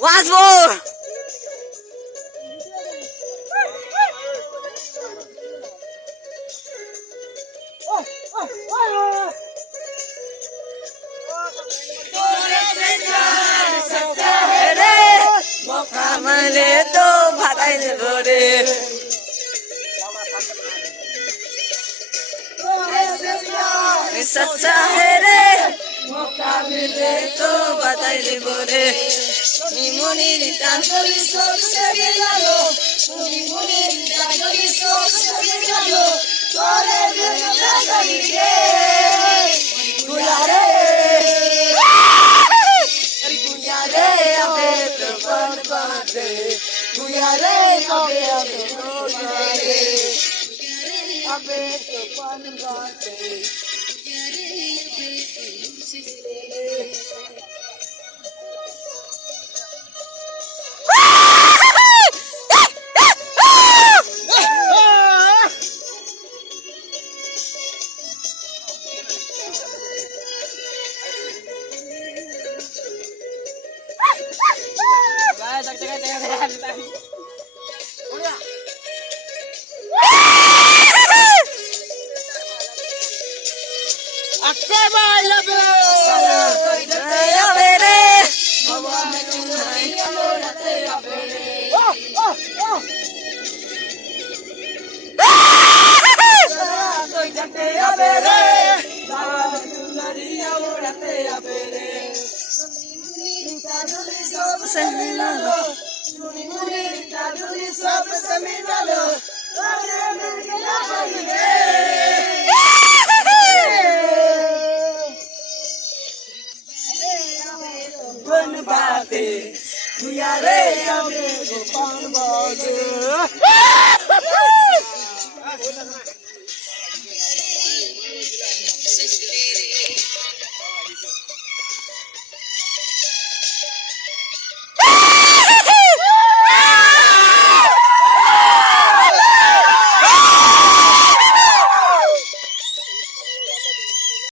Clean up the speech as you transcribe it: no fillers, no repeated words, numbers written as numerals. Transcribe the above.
Wasbor. Kamale to bhatai ne gore. सच्चा है रे मौका मिले तो बधाई दे बोले मुनि नितांजलि सोच से मिलालो मुनि नितांजलि सोच से मिलालो तोरे दिल में गली के गुया रे अबे तो बन बाते गुया रे अबे तो बन बाते We are ready to go on board.